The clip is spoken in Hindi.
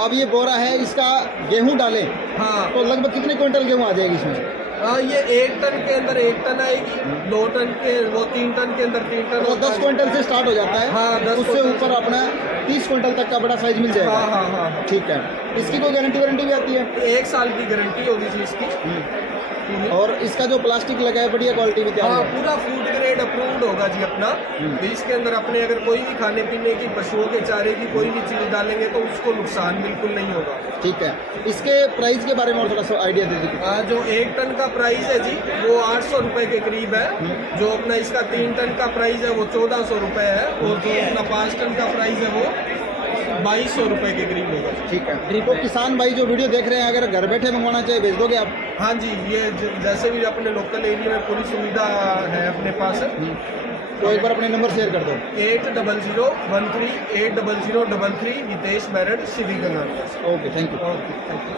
अब ये बोरा है, इसका गेहूं डालें हाँ तो लगभग कितने क्विंटल गेहूं आ जाएगी इसमें? ये 1 टन के अंदर 1 टन आएगी, 2 टन के, वो 3 टन के अंदर 3 टन तो होता 10 है। क्विंटल से स्टार्ट हो जाता है। हाँ, 10 उससे क्विंटल ऊपर से। अपना 30 क्विंटल तक का बड़ा साइज मिल जाएगा। हाँ हाँ हाँ हाँ। ठीक है। इसकी कोई गारंटी वारंटी भी आती है? 1 साल की गारंटी होगी जी इसकी। और इसका जो प्लास्टिक लगा है बढ़िया क्वालिटी में तैयार हाँ, है। पूरा फूड ग्रेड अप्रूव्ड होगा जी अपना। तो इसके अंदर अपने अगर कोई भी खाने पीने की, पशुओं के चारे की कोई भी चीज़ डालेंगे तो उसको नुकसान बिल्कुल नहीं होगा। ठीक है। इसके प्राइस के बारे में और थोड़ा सा आइडिया दे दीजिए। जो 1 टन का प्राइस है जी वो 800 रुपये के करीब है। जो अपना इसका 3 टन का प्राइस है वो 1400 रुपये है। और जो अपना 5 टन का प्राइस है वो 2200 रुपये के करीब होगा। ठीक है। तो किसान भाई जो वीडियो देख रहे हैं, अगर घर बैठे मंगवाना चाहिए भेज दोगे आप? हाँ जी, ये जैसे भी अपने लोकल एरिया में पूरी सुविधा है अपने पास। तो एक बार अपने नंबर शेयर कर दो। 8001380033 Nitesh Meerut, Shri Ganga. Okay, thank you. Okay, thank you.